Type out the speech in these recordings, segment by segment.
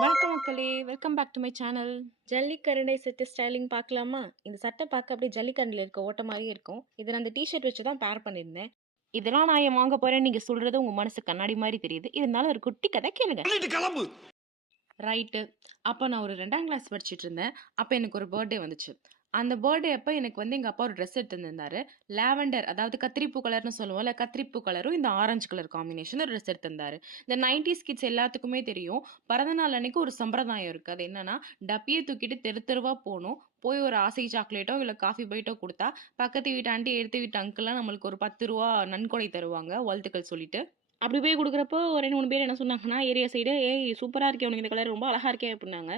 வணக்கம் மக்களே! Welcome back to my channel. ஜல்லிக்கரண்டை செட்டு ஸ்டைலிங் பார்க்கலாமா? இந்த சட்டை பார்க்க அப்படியே ஜல்லிக்கரண்டில இருக்க ஓட்ட மாரியே இருக்கும். இத நான் அந்த டீ ஷர்ட் வச்சு தான் பேர் பண்ணியிருந்தேன். இதெல்லாம் நான் ஏன் வாங்க போறேன்னு நீங்க சொல்றது உங்க மனசு கண்ணாடி மாரி தெரியுது. இருந்தாலும் ஒரு குட்டி கதை கேளுங்க. ரைட்டு. அப்ப நான் ஒரு 2ஆம் கிளாஸ் படிச்சுட்டு இருந்தேன். அப்ப எனக்கு ஒரு பர்த்டே வந்துச்சு. அந்த பர்த்டே அப்ப எனக்கு எங்க அப்பா ஒரு ட்ரெஸ் எடுத்து தந்திருந்தாரு. லாவெண்டர் அதாவது கத்திரிப்பூ கலர்ன்னு சொல்லுவோம்ல, கத்திரிப்பூ கலரும் இந்த ஆரஞ்சு கலர் காம்பினேஷன்ல ஒரு ட்ரெஸ் எடுத்து தந்தாரு. இந்த 90ஸ் கிட்ஸ் எல்லாத்துக்குமே தெரியும். பிறந்த நாள் அன்னைக்கு ஒரு சம்பிரதாயம் இருக்கு. அது என்னன்னா, டப்பிய தூக்கிட்டு தெரு தெருவா போணும். போய் ஒரு ஆசை சாக்லேட்டோ, இல்ல காஃபி பைட்டோ குடுத்தா, பக்கத்து வீட்டு ஆன்டி, எதிர்த்த வீட்டு அங்கிள்லாம் நம்மளுக்கு ஒரு ரூ. 10 நன்கொடை தருவாங்க. வாழ்த்துக்கள் சொல்லிட்டு. அப்படி போய் குடுக்குறப்போ ஒரு 2, 3 பேர் என்ன சொன்னாங்கன்னா, ஏரியா சைடு, "ஏய் சூப்பரா இருக்கே! உனக்கு இந்த கலர் ரொம்ப அழகா இருக்கே!" அப்படின்னாங்க.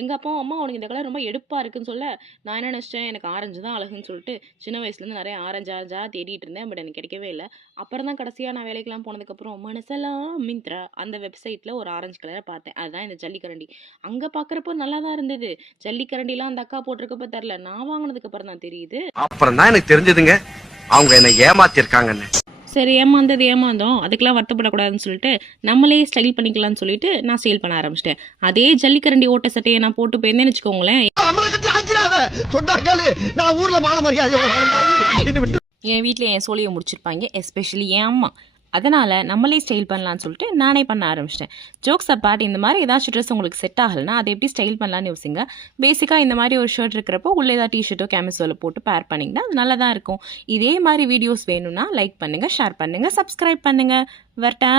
எங்க அப்பாவும், "அம்மா உனக்கு இந்த கலர் ரொம்ப எடுப்பா இருக்குன்னு" சொல்ல, நான் என்ன நெனச்சுட்டேன், எனக்கு ஆரஞ்சு தான் அழகுன்னு சொல்லிட்டு, சின்ன வயசுலேருந்து நெறைய ஆரஞ்சா தேடிட்டு இருந்தேன். பட் எனக்கு கிடைக்கவே இல்ல. அப்புறம் தான் கடைசியா நான் வேலைக்கெல்லாம் போனதுக்கப்புறம், மனசெல்லாம் மிந்த்ரா அந்த வெப்சைட்ல ஒரு ஆரஞ்சு கலர பார்த்தேன். அதுதான் இந்த ஜல்லிக்கரண்டி. அங்க பார்க்குறப்போ நல்லா தான் இருந்தது. ஜல்லிக்கரண்டிலாம் அந்த அக்கா போட்டிருக்கப்ப தெர்ல. நான் வாங்குனதுக்கு அப்புறம் தான் தெரியுது. அப்புறம் தான் எனக்கு தெரிஞ்சதுங்க, அவங்க என்ன ஏமாத்திருக்காங்கன்னு. சரி ஏமாந்தது ஏமாந்தோம். அதுக்கெல்லாம் வருத்தப்படக்கூடாதுன்னு சொல்லிட்டு, நம்மளே ஸ்டைல் பண்ணிக்கலாம்னு சொல்லிட்டு, நான் சேல் பண்ண ஆரம்பிச்சிட்டேன். அதே ஜல்லிக்கரண்டி ஓட்ட சட்டையை நான் போட்டு போயிருந்தேன்னு வச்சுக்கோங்களேன், என் வீட்ல என் சோழியை முடிச்சிருப்பாங்க. எஸ்பெஷலி என் அம்மா. அதனால் நம்மளே ஸ்டைல் பண்ணலான்னு சொல்லிட்டு நானே பண்ண ஆரம்பிச்சிட்டேன். ஜோக்ஸ் அப்பார்ட், இந்த மாதிரி ஏதாச்சும் ட்ரெஸ் உங்களுக்கு செட் ஆகலைன்னா அதை எப்படி ஸ்டைல் பண்ணலான்னு யோசிங்க. பேசிக்காக இந்த மாதிரி ஒரு ஷர்ட் இருக்கிறப்போ உள்ளே ஏதாவது டிஷர்ட்டோ கேமிசோவில் போட்டு பேர் பண்ணிங்கன்னா அது நல்லா தான் இருக்கும். இதே மாதிரி வீடியோஸ் வேணும்னா லைக் பண்ணுங்கள், ஷேர் பண்ணுங்கள், சப்ஸ்கிரைப் பண்ணுங்கள். வரட்டா?